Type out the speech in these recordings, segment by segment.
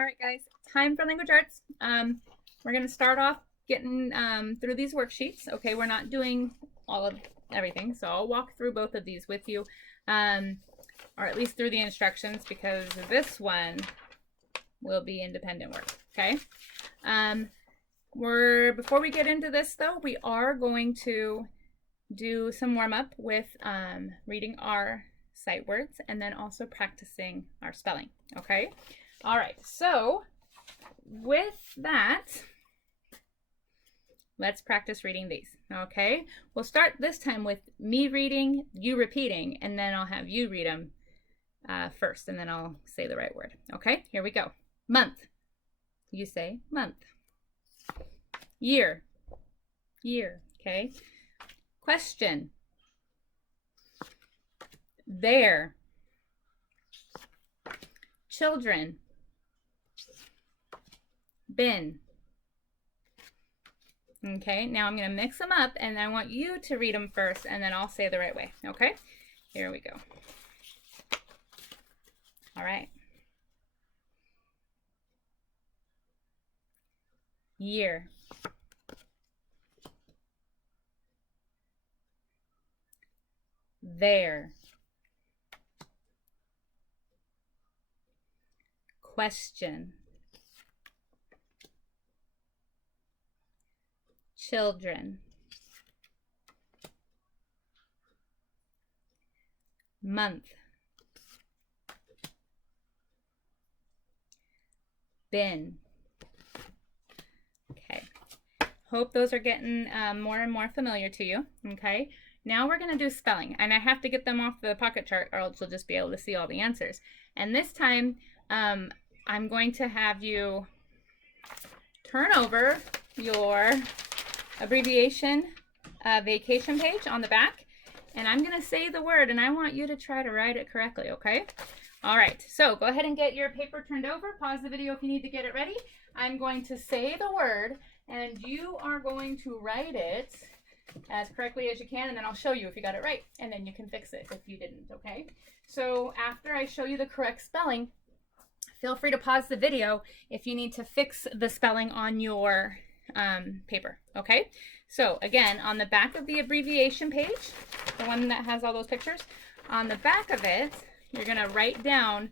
All right, guys, time for language arts. We're going to start off getting through these worksheets. Okay, we're not doing all of everything, so I'll walk through both of these with you, or at least through the instructions, because this one will be independent work. Okay. Before we get into this, though, we are going to do some warm up with reading our sight words and then also practicing our spelling. Okay. All right, so with that, let's practice reading these. Okay, we'll start this time with me reading, you repeating, and then I'll have you read them first, and then I'll say the right word. Okay, here we go. Month. You say month. Year. Year. Okay. Question. There. Children. Bin. Okay, now I'm going to mix them up, and I want you to read them first, and then I'll say the right way. Okay, here we go. All right. Year. There. Question. Children. Month. Bin. Okay. Hope those are getting more and more familiar to you. Okay. Now we're going to do spelling, and I have to get them off the pocket chart or else you'll just be able to see all the answers. And this time I'm going to have you turn over your abbreviation vacation page on the back, and I'm going to say the word, and I want you to try to write it correctly, okay? All right, so go ahead and get your paper turned over. Pause the video if you need to get it ready. I'm going to say the word, and you are going to write it as correctly as you can, and then I'll show you if you got it right, and then you can fix it if you didn't, okay? So after I show you the correct spelling, feel free to pause the video if you need to fix the spelling on your paper, okay? So again, on the back of the abbreviation page, the one that has all those pictures, on the back of it, you're gonna write down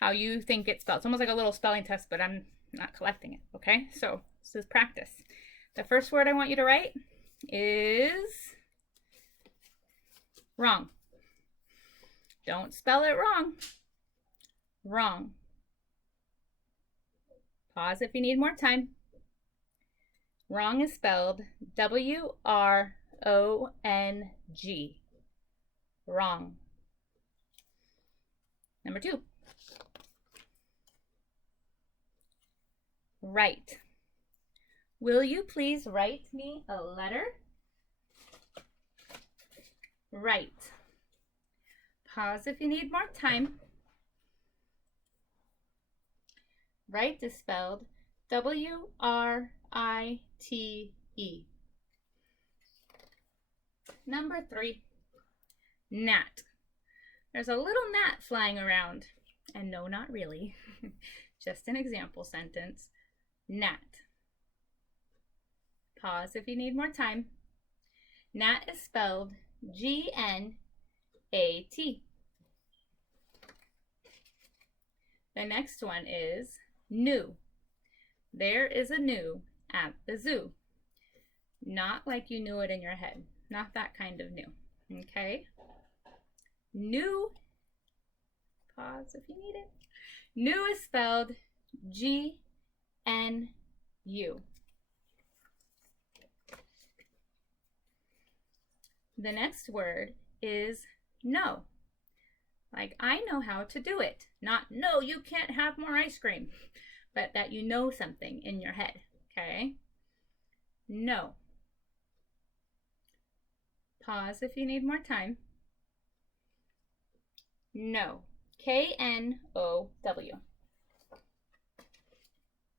how you think it's spelled. It's almost like a little spelling test, but I'm not collecting it, okay? So this is practice. The first word I want you to write is wrong. Don't spell it wrong. Wrong. Pause if you need more time. Wrong is spelled W-R-O-N-G. Wrong. Number 2. Right. Will you please write me a letter? Right. Pause if you need more time. Right is spelled W-R-I-T-E. Number 3, gnat. There's a little gnat flying around. And no, not really. Just an example sentence. Gnat. Pause if you need more time. Gnat is spelled G-N-A-T. The next one is new. There is a new at the zoo. Not like you knew it in your head. Not that kind of new. Okay? New. Pause if you need it. New is spelled G-N-U. The next word is know. Like, I know how to do it. Not, no, you can't have more ice cream. But that you know something in your head. Okay? Know. Pause if you need more time. Know. K-N-O-W.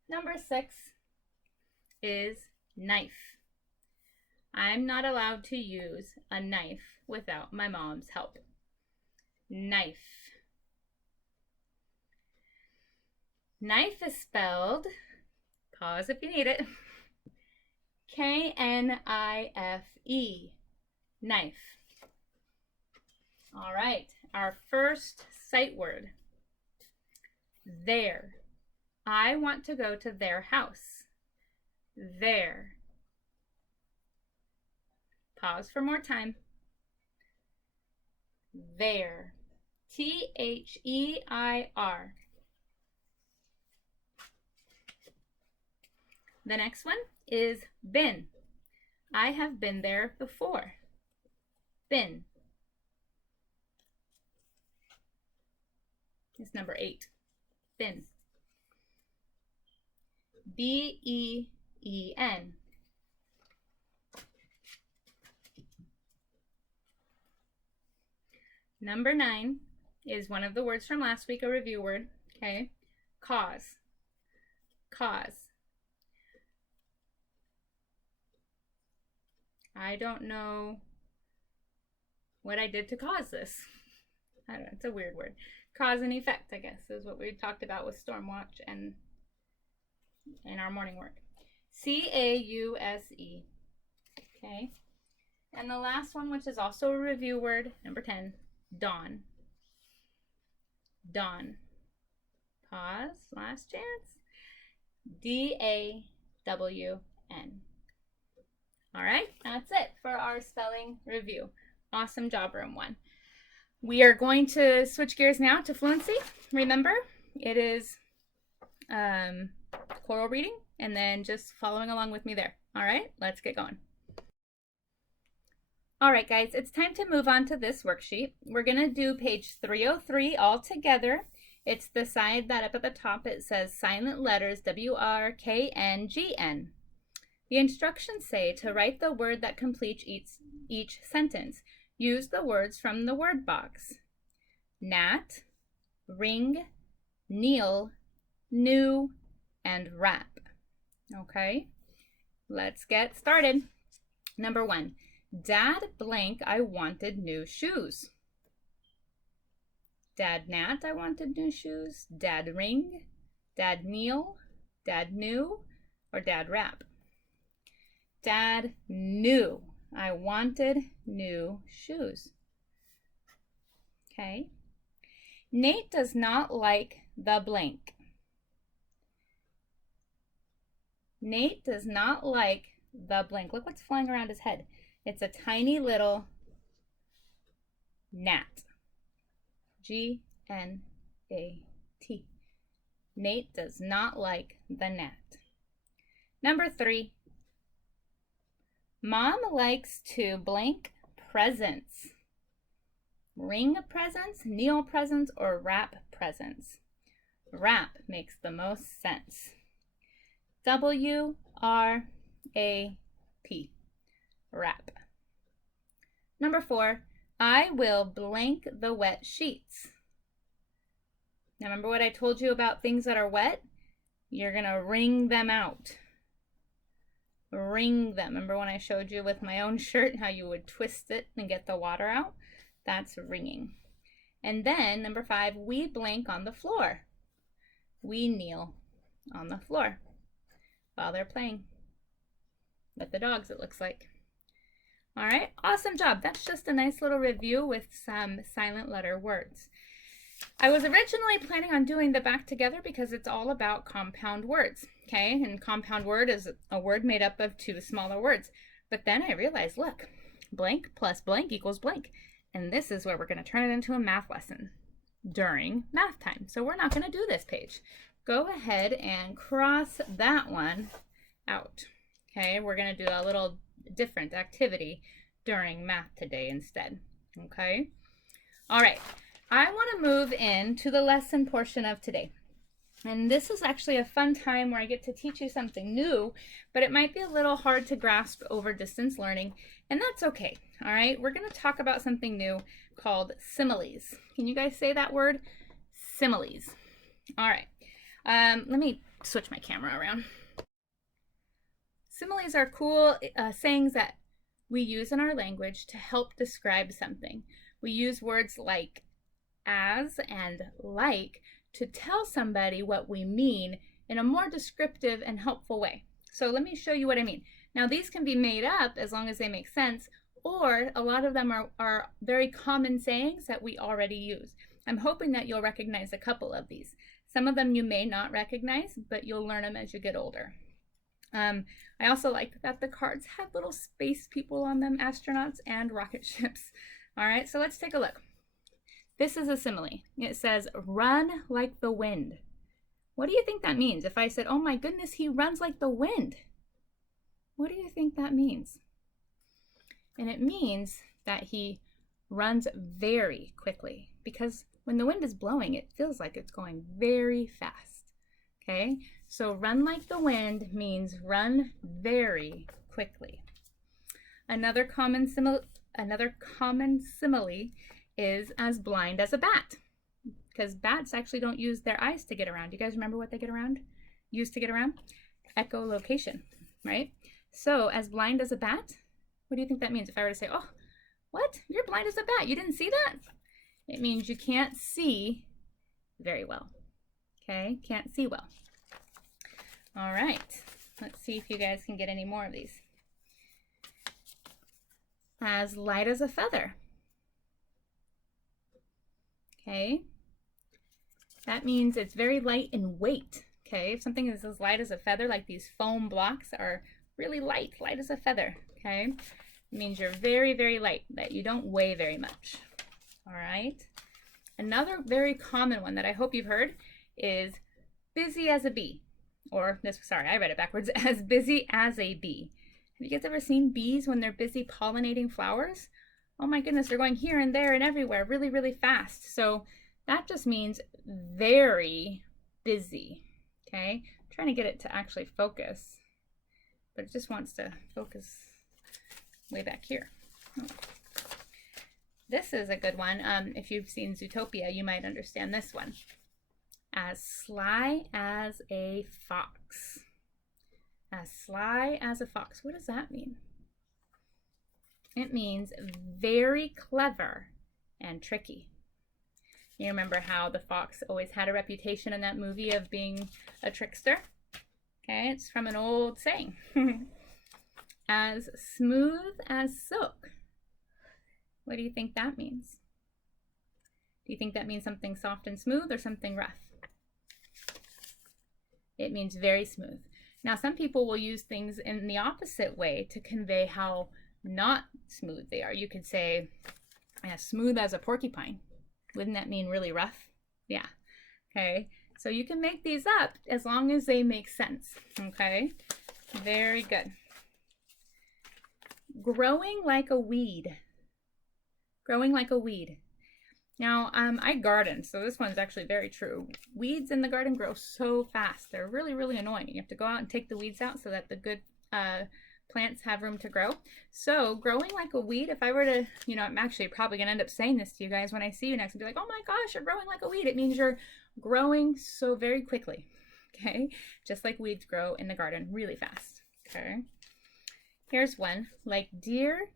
Number 6 is knife. I'm not allowed to use a knife without my mom's help. Knife. Knife is spelled, pause if you need it, K-N-I-F-E, knife. All right, our first sight word, there. I want to go to their house. There. Pause for more time. There. T-H-E-I-R. The next one is been. I have been there before. Been. It's number 8. Been. B-E-E-N. Number 9 is one of the words from last week, a review word, okay? Cause. Cause. I don't know what I did to cause this. I don't know, it's a weird word. Cause and effect, I guess, is what we talked about with Stormwatch and in our morning work. C-A-U-S-E. Okay. And the last one, which is also a review word, number 10, dawn. Dawn. Pause. Last chance. D-A-W-N. All right, that's it for our spelling review. Awesome job, room 1. We are going to switch gears now to fluency. Remember, it is choral reading and then just following along with me there. All right, let's get going. All right, guys, it's time to move on to this worksheet. We're going to do page 303 all together. It's the side that up at the top, it says silent letters, W-R-K-N-G-N. The instructions say to write the word that completes each sentence. Use the words from the word box. Gnat, ring, kneel, new, and wrap. Okay, let's get started. Number 1, Dad blank, I wanted new shoes. Dad Gnat, I wanted new shoes. Dad ring, Dad kneel, Dad new, or Dad wrap. Dad knew I wanted new shoes. Okay. Nate does not like the blank. Nate does not like the blank. Look what's flying around his head. It's a tiny little gnat. G-N-A-T. Nate does not like the gnat. Number 3. Mom likes to blank presents. Ring presents, kneel presents, or wrap presents. Wrap makes the most sense. W-R-A-P. Wrap. Number 4. I will blank the wet sheets. Now remember what I told you about things that are wet? You're going to wring them out. Wring them. Remember when I showed you with my own shirt how you would twist it and get the water out? That's wringing. And then number 5, we blank on the floor. We kneel on the floor while they're playing with the dogs, it looks like. All right, awesome job. That's just a nice little review with some silent letter words. I was originally planning on doing the back together because it's all about compound words, okay? And compound word is a word made up of 2 smaller words. But then I realized, look, blank plus blank equals blank. And this is where we're going to turn it into a math lesson during math time. So we're not going to do this page. Go ahead and cross that one out, okay? We're going to do a little different activity during math today instead, okay? All right. I want to move into the lesson portion of today. And this is actually a fun time where I get to teach you something new, but it might be a little hard to grasp over distance learning, and that's okay. All right, we're going to talk about something new called similes. Can you guys say that word? Similes. All right, let me switch my camera around. Similes are cool sayings that we use in our language to help describe something. We use words like as and like to tell somebody what we mean in a more descriptive and helpful way. So let me show you what I mean. Now these can be made up as long as they make sense, or a lot of them are very common sayings that we already use. I'm hoping that you'll recognize a couple of these. Some of them you may not recognize, but you'll learn them as you get older. I also like that the cards have little space people on them, astronauts and rocket ships. All right, so let's take a look. This is a simile. It says, run like the wind. What do you think that means? If I said, oh my goodness, he runs like the wind. What do you think that means? And it means that he runs very quickly, because when the wind is blowing, it feels like it's going very fast. Okay, so run like the wind means run very quickly. Another common simile is as blind as a bat, because bats actually don't use their eyes to get around. You guys remember what they use to get around? Echolocation, right? So as blind as a bat, what do you think that means? If I were to say, oh, what? You're blind as a bat. You didn't see that? It means you can't see very well. Okay, can't see well. All right, let's see if you guys can get any more of these. As light as a feather. Okay, that means it's very light in weight. Okay, if something is as light as a feather, like these foam blocks are really light as a feather. Okay, it means you're very, very light, that you don't weigh very much. All right, another very common one that I hope you've heard is busy as a bee. Or this, sorry, I read it backwards, as busy as a bee. Have you guys ever seen bees when they're busy pollinating flowers? Oh my goodness, they're going here and there and everywhere really, really fast. So that just means very busy. Okay, I'm trying to get it to actually focus, but it just wants to focus way back here. Oh. This is a good one. If you've seen Zootopia, you might understand this one. As sly as a fox. As sly as a fox. What does that mean? It means very clever and tricky. You remember how the fox always had a reputation in that movie of being a trickster? Okay, it's from an old saying. As smooth as silk. What do you think that means? Do you think that means something soft and smooth or something rough? It means very smooth. Now, some people will use things in the opposite way to convey how not smooth they are. You could say, as smooth as a porcupine. Wouldn't that mean really rough? Yeah. Okay. So you can make these up as long as they make sense. Okay. Very good. Growing like a weed. Growing like a weed. Now, I garden, so this one's actually very true. Weeds in the garden grow so fast. They're really, really annoying. You have to go out and take the weeds out so that the good plants have room to grow. So growing like a weed, if I were to, I'm actually probably going to end up saying this to you guys when I see you next and be like, oh my gosh, you're growing like a weed. It means you're growing so very quickly, okay? Just like weeds grow in the garden really fast, okay? Here's one, like deer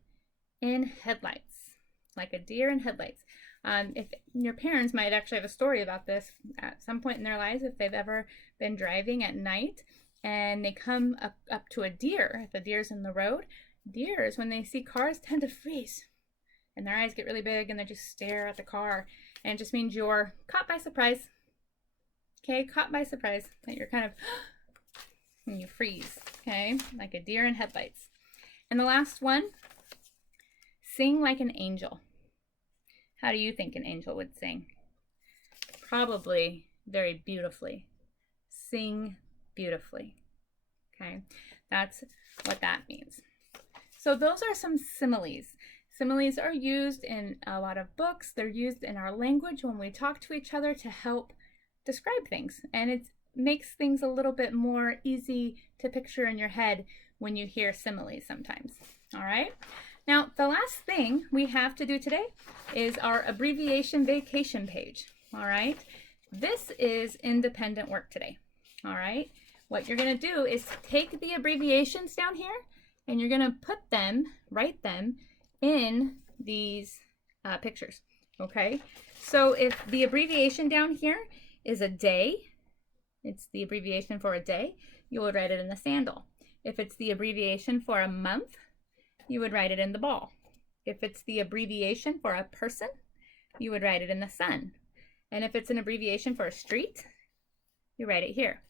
in headlights. Like a deer in headlights. If your parents might actually have a story about this at some point in their lives, if they've ever been driving at night and they come up to a deer, if the deer's in the road, deers, when they see cars, tend to freeze and their eyes get really big and they just stare at the car, and it just means you're caught by surprise. Okay, caught by surprise, that you're kind of and you freeze. Okay, like a deer in headlights. And the last one, sing like an angel. How do you think an angel would sing? Probably very beautifully. Sing beautifully. Okay, that's what that means. So those are some similes. Similes are used in a lot of books. They're used in our language when we talk to each other to help describe things. And it makes things a little bit more easy to picture in your head when you hear similes sometimes. All right? Now, the last thing we have to do today is our abbreviation vacation page. All right? This is independent work today. All right? What you're going to do is take the abbreviations down here and you're going to put them, write them in these pictures. Okay? So if the abbreviation down here is a day, it's the abbreviation for a day, you would write it in the sandal. If it's the abbreviation for a month, you would write it in the ball. If it's the abbreviation for a person, you would write it in the sun. And if it's an abbreviation for a street, you write it here.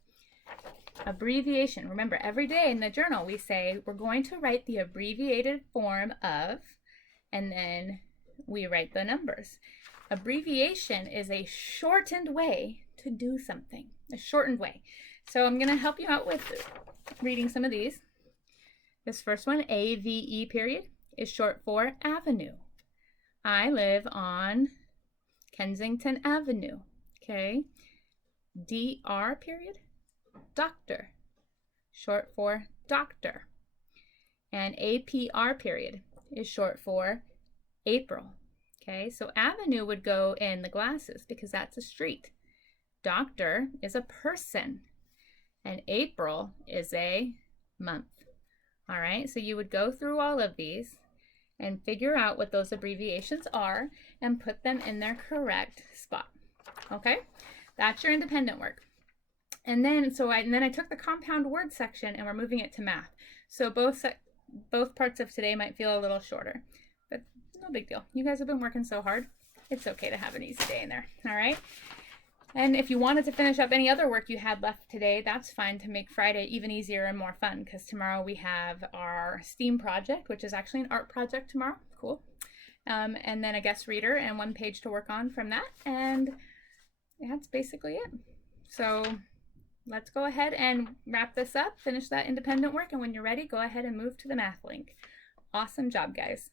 Abbreviation. Remember, every day in the journal we say we're going to write the abbreviated form of, and then we write the numbers. Abbreviation is a shortened way to do something, a shortened way. So I'm going to help you out with reading some of these. This first one, AVE period, is short for Avenue. I live on Kensington Avenue. Okay. DR period, doctor, short for doctor. And APR period is short for April. Okay, so Avenue would go in the glasses because that's a street. Doctor is a person. And April is a month. All right, so you would go through all of these and figure out what those abbreviations are and put them in their correct spot. Okay, that's your independent work. And then I took the compound word section and we're moving it to math. So both parts of today might feel a little shorter, but no big deal. You guys have been working so hard. It's okay to have an easy day in there. All right. And if you wanted to finish up any other work you had left today, that's fine, to make Friday even easier and more fun, because tomorrow we have our STEAM project, which is actually an art project tomorrow. Cool. And then a guest reader and one page to work on from that. And that's basically it. So let's go ahead and wrap this up, finish that independent work, and when you're ready, go ahead and move to the math link. Awesome job, guys.